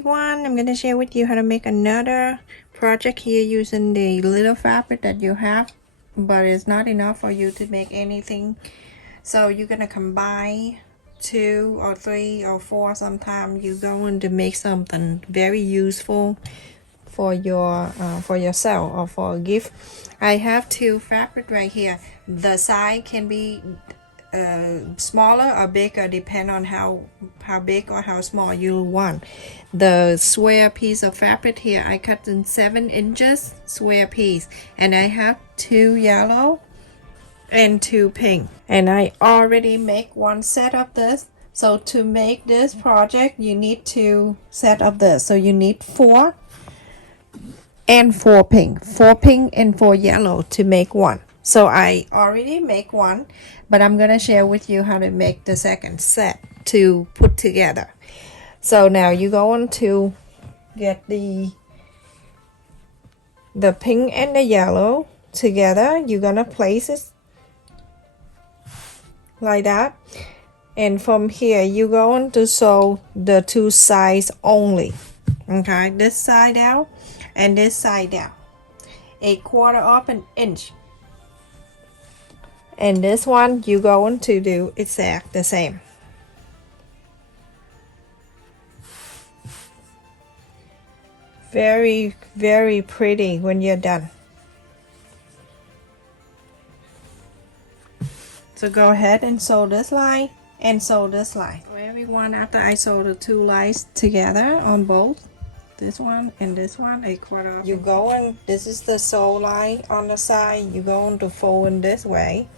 everyone, I'm going to share with you how to make another project here using the little fabric that you have, but it's not enough for you to make anything. So you're going to combine 2 or 3 or 4. Sometimes you're going to make something very useful for yourself or for a gift. I have 2 fabric right here. The size can be smaller or bigger depend on how big or how small you want. The square piece of fabric here I cut in 7 inches square piece, and I have 2 yellow and 2 pink, and I already make one set of this. So to make this project you need to set up this, so you need 4 and 4 pink, 4 pink and 4 yellow to make one. So I already make one, but I'm gonna share with you how to make the second set to put together. So now you're going to get the pink and the yellow together. You're gonna place it like that, and from here you're going to sew the 2 sides only. Okay, this side out and this side down, 1/4 of an inch. And this one you're going to do exact the same. Very, very pretty when you're done. So go ahead and sew this line and sew this line. So everyone, after I sew the 2 lines together on both, this one and this one, 1/4. You go and this is the sew line on the side. You're going to fold in this way.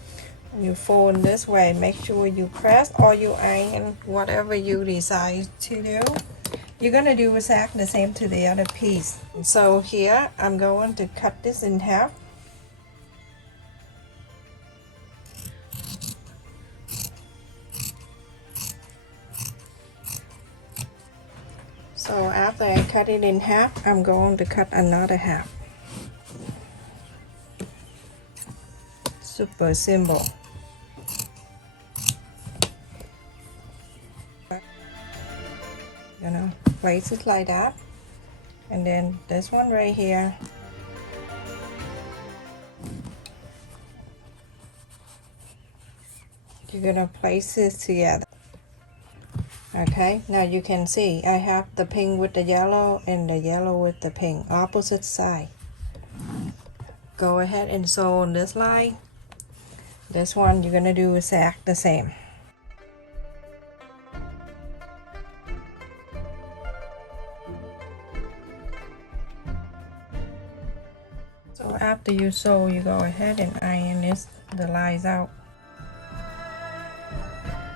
You fold in this way. Make sure you press or you iron, whatever you decide to do. You're gonna do exactly the same to the other piece. So here I'm going to cut this in half. So after I cut it in half, I'm going to cut another half. Super simple. You know, place it like that, and then this one right here, you're gonna place this together. Okay, now you can see I have the pink with the yellow and the yellow with the pink, opposite side. Go ahead and sew on this line. This one you're gonna do exact the same. So after you sew, you go ahead and iron the lines out.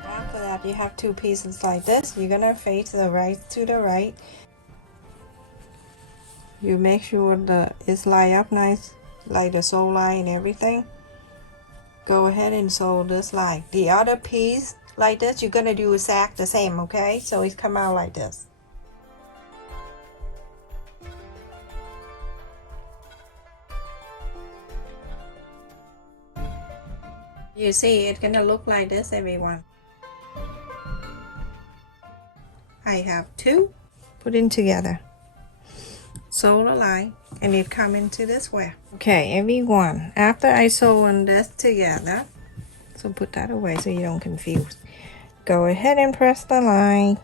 After that, you have 2 pieces like this. You're gonna face the right to the right. You make sure it's lined up nice, like the sew line and everything. Go ahead and sew this line. The other piece like this, you're gonna do exact the same, okay? So it's come out like this. You see, it's gonna look like this, everyone. I have 2 put in together. Sew the line, and it come into this way. Okay, everyone. After I sew on this together, so put that away so you don't confuse. Go ahead and press the line.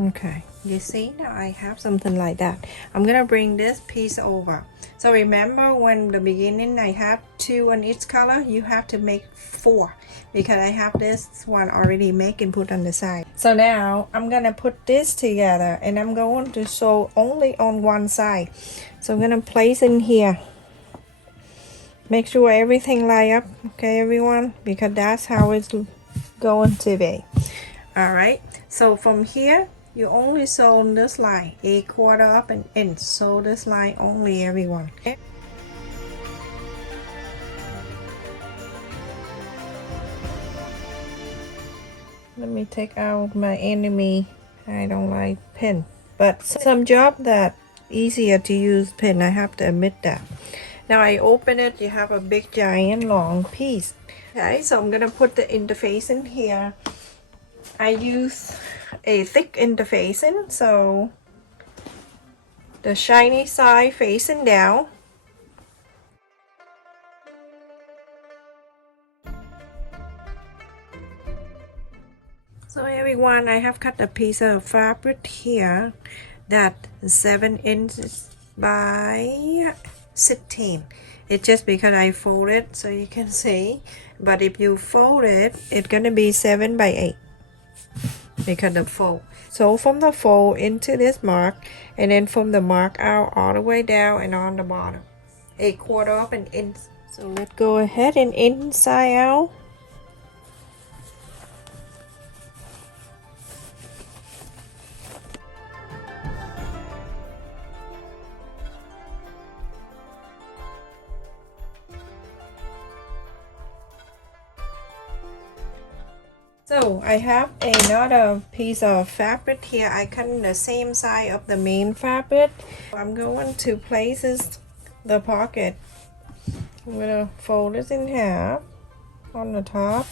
Okay, you see now I have something like that. I'm gonna bring this piece over. So remember when the beginning I have 2 on each color, you have to make 4 because I have this one already made and put on the side. So now I'm gonna put this together, and I'm going to sew only on one side. So I'm gonna place in here. Make sure everything line up, okay everyone, because that's how it's going to be. Alright, so from here you only sew on this line, 1/4 of an inch. Sew this line only, everyone. Okay? Let me take out my enemy. I don't like pen, but some job that easier to use pen, I have to admit that. Now I open it, you have a big giant long piece. Okay, so I'm gonna put the interface in here. I use a thick interfacing, so the shiny side facing down. So everyone, I have cut a piece of fabric here that 7 inches by 16. It's just because I fold it so you can see, but if you fold it, it's gonna be 7 by 8 because of fold. So from the fold into this mark, and then from the mark out all the way down and on the bottom, 1/4 of an inch. So let's go ahead and inside out. So I have another piece of fabric here. I cut in the same side of the main fabric. I'm going to place the pocket. I'm gonna fold this in half on the top.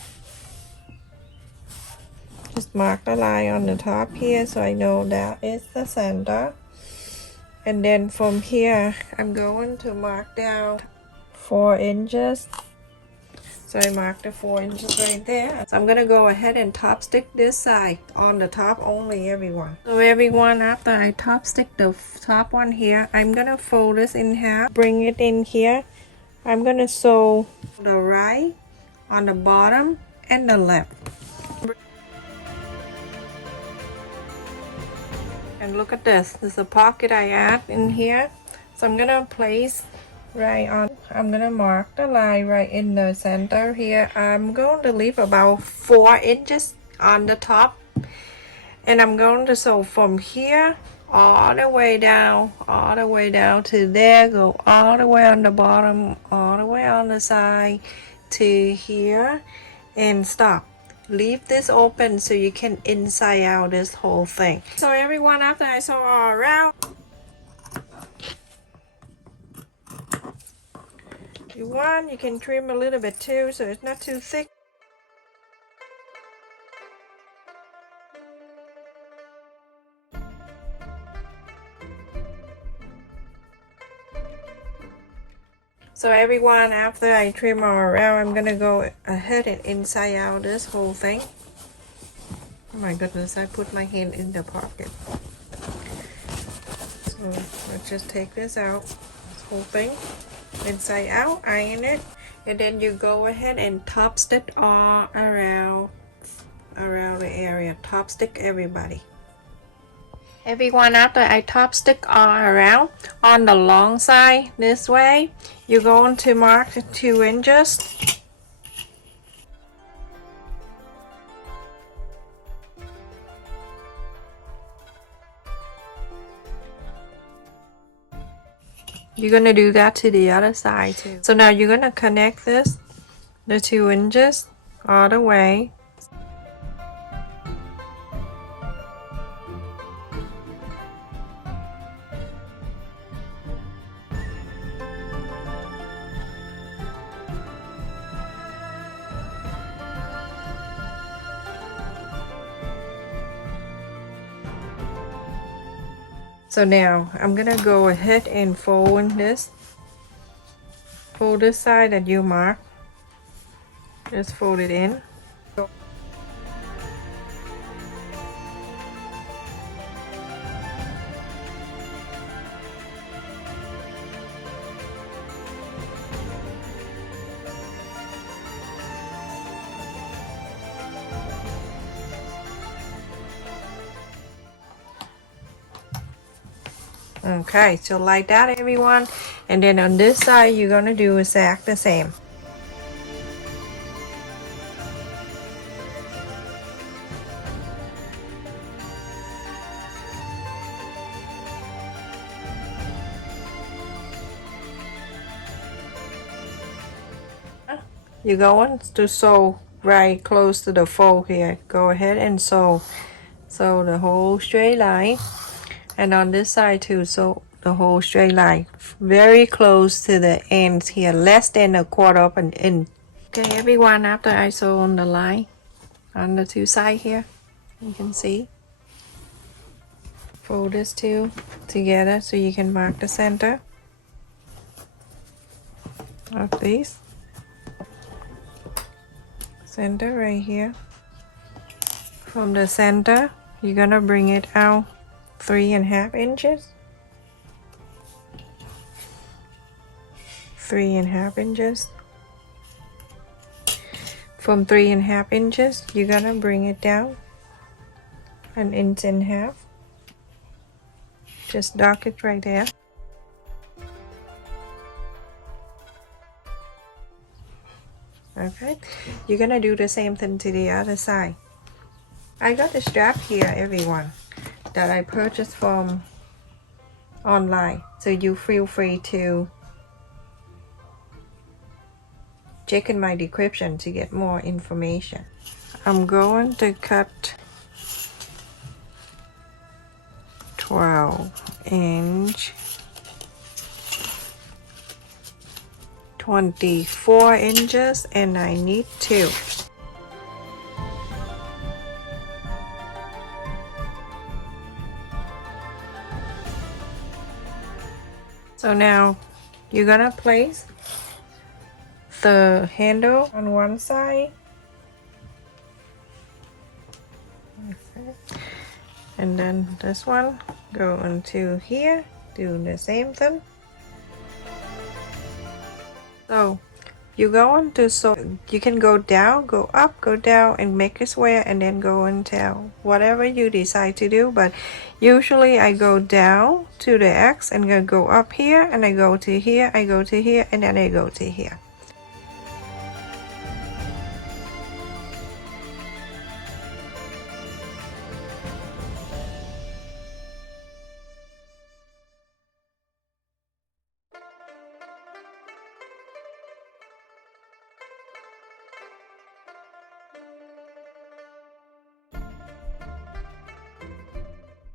Just mark the line on the top here so I know that is the center. And then from here, I'm going to mark down 4 inches. So I marked the 4 inches right there. So I'm gonna go ahead and top stick this side on the top only, everyone. So everyone, after I top stick the top one here, I'm gonna fold this in half, bring it in here. I'm gonna sew the right on the bottom and the left. And look at this. There's a pocket I add in here. So I'm gonna place right on. I'm gonna mark the line right in the center here. I'm going to leave about 4 inches on the top, and I'm going to sew from here all the way down to there, go all the way on the bottom, all the way on the side to here, and stop. Leave this open so you can inside out this whole thing. So everyone, after I sew all around, if you want, you can trim a little bit too so it's not too thick. So everyone, after I trim all around, I'm gonna go ahead and inside out this whole thing. Oh my goodness, I put my hand in the pocket. So let's just take this out, this whole thing. Inside out, iron it, and then you go ahead and top stick all around the area. Top stick everybody. Everyone, after I top stick all around on the long side this way, you're going to mark 2 inches. You're gonna do that to the other side too. So now you're gonna connect this, the 2 inches, all the way. So now I'm gonna go ahead and fold this side that you mark. Just fold it in. Okay, so like that, everyone, and then on this side you're gonna do exactly the same. You're going to sew right close to the fold here. Go ahead and sew the whole straight line. And on this side too, so the whole straight line, very close to the ends here, less than 1/4 of an inch. Okay, everyone, after I sew on the line on the 2 sides here, you can see Fold this two together so you can mark the center of these. Center right here. From the center, you're gonna bring it out 3.5 inches. 3.5 inches. From 3.5 inches, you're gonna bring it down 1.5 inches. Just dock it right there. Okay, you're gonna do the same thing to the other side. I got the strap here, everyone, that I purchased from online, so you feel free to check in my description to get more information. I'm going to cut 12-inch, 24 inches, and I need 2. So now you're gonna place the handle on one side, and then this one go into here, do the same thing. So you're going to sew, you can go down, go up, go down, and make a square, and then go into whatever you decide to do. But usually I go down to the X and I go up here, and I go to here, I go to here, and then I go to here.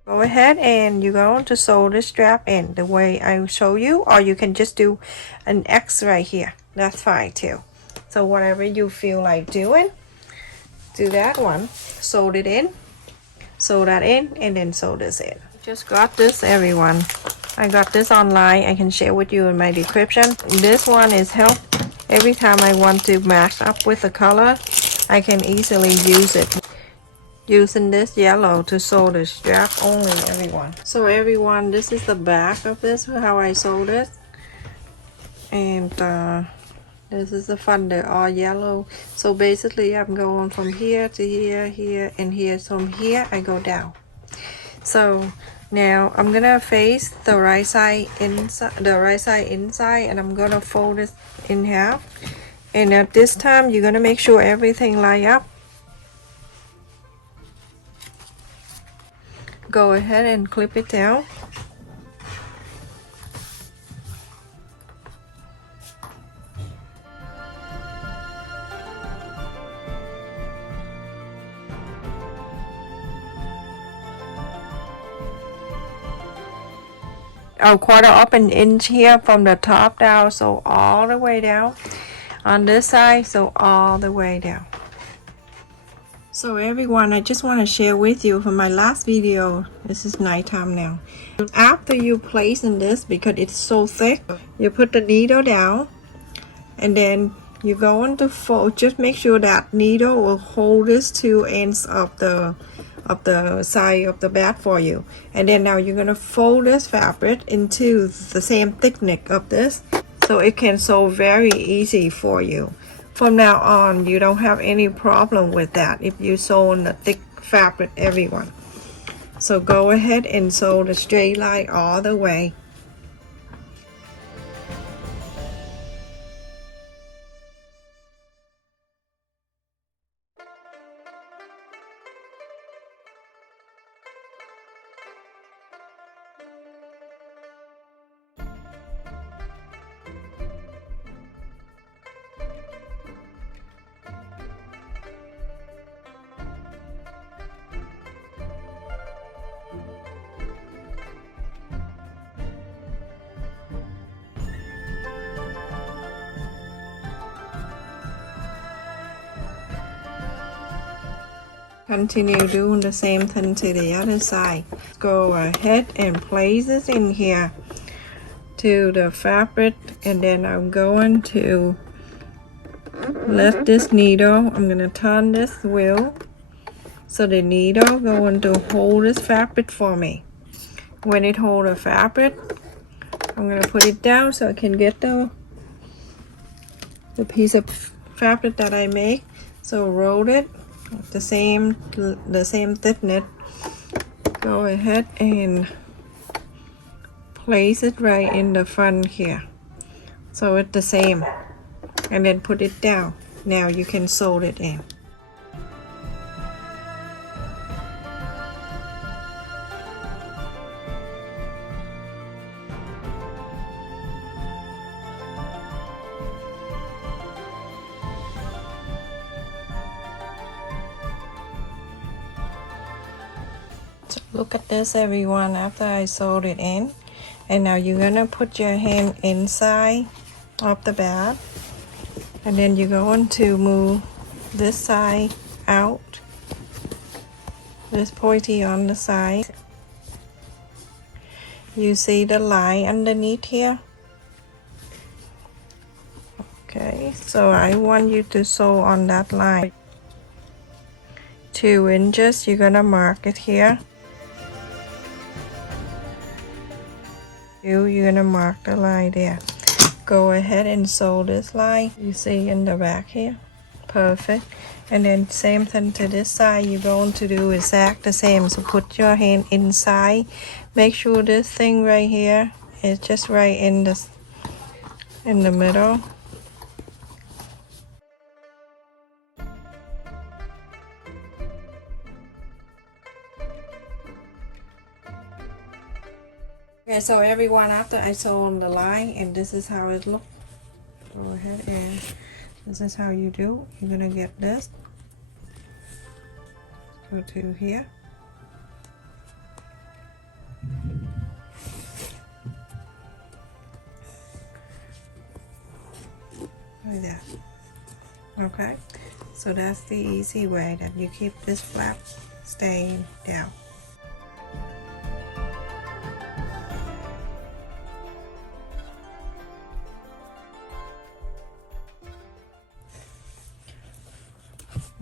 Go ahead and you're going to sew the strap in the way I show you, or you can just do an X right here. That's fine too. So whatever you feel like doing, do that one. Sew it in, sew that in, and then sew this in. Just got this, everyone. I got this online. I can share with you in my description. This one is help. Every time I want to match up with the color, I can easily use it. Using this yellow to sew the strap only, everyone. So everyone, this is the back of this, how I sewed it. And this is the front, they're all yellow. So basically I'm going from here to here, here, and here. So from here I go down. So now I'm gonna face the right side inside, and I'm gonna fold it in half. And at this time you're gonna make sure everything line up. Go ahead and clip it down. I'll quarter up an inch here from the top down, so all the way down. On this side, so all the way down. So everyone, I just want to share with you from my last video, this is nighttime now. After you place in this, because it's so thick, you put the needle down, and then you're going to fold. Just make sure that needle will hold this 2 ends of the side of the bag for you. And then now you're going to fold this fabric into the same thickness of this, so it can sew very easy for you. From now on, you don't have any problem with that if you sew on the thick fabric, everyone. So go ahead and sew the straight line all the way. Continue doing the same thing to the other side. Go ahead and place it in here to the fabric, and then I'm going to lift this needle. I'm going to turn this wheel so the needle going to hold this fabric for me. When it holds the fabric, I'm going to put it down so I can get the piece of fabric that I make. So roll it the same thickness. Go ahead and place it right in the front here, so it's the same, and then put it down. Now you can sew it in. So look at this, everyone, after I sewed it in. And now you're gonna put your hand inside of the bag, and then you're going to move this side out, this pointy on the side. You see the line underneath here? Okay, so I want you to sew on that line. 2 inches, you're gonna mark it here. You're gonna mark the line there. Go ahead and sew this line you see in the back here. Perfect. And then same thing to this side. You're going to do exact the same. So put your hand inside. Make sure this thing right here is just right in the middle. Okay, so everyone, after I sew on the line, and this is how it looks. Go ahead and this is how you do. You're gonna get this. Go to here. Like that. Okay, so that's the easy way that you keep this flap staying down.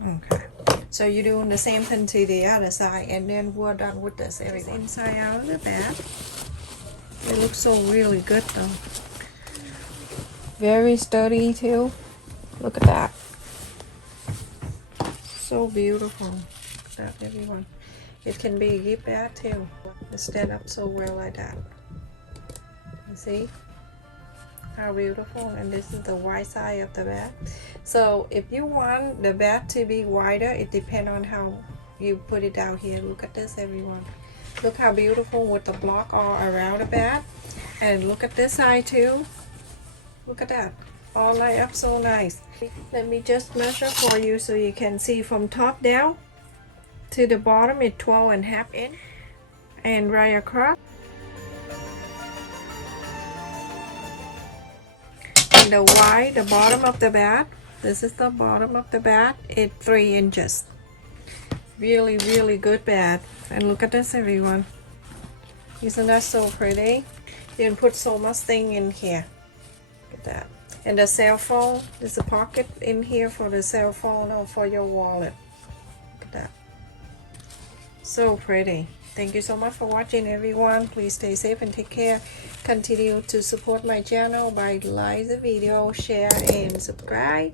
Okay, so you're doing the same thing to the other side, and then we're done with this. Everything inside out of the bag. It looks so really good though. Very sturdy too. Look at that. So beautiful. Look at that, everyone. It can be a gift bag too. It stand up so well like that. You see? How beautiful. And this is the white side of the bag. So if you want the bag to be wider, it depends on how you put it down here. Look at this, everyone. Look how beautiful with the block all around the bag. And look at this side too. Look at that. All lined up so nice. Let me just measure for you so you can see from top down to the bottom. It's 12.5 inches, and right across. And the wide, the bottom of the bag, this is the bottom of the bag, it's 3 inches. Really, really good bag. And look at this, everyone. Isn't that so pretty? You can put so much thing in here. Look at that. And the cell phone, there's a pocket in here for the cell phone or for your wallet. Look at that. So pretty. Thank you so much for watching, everyone. Please stay safe and take care. Continue to support my channel by like the video, share, and subscribe.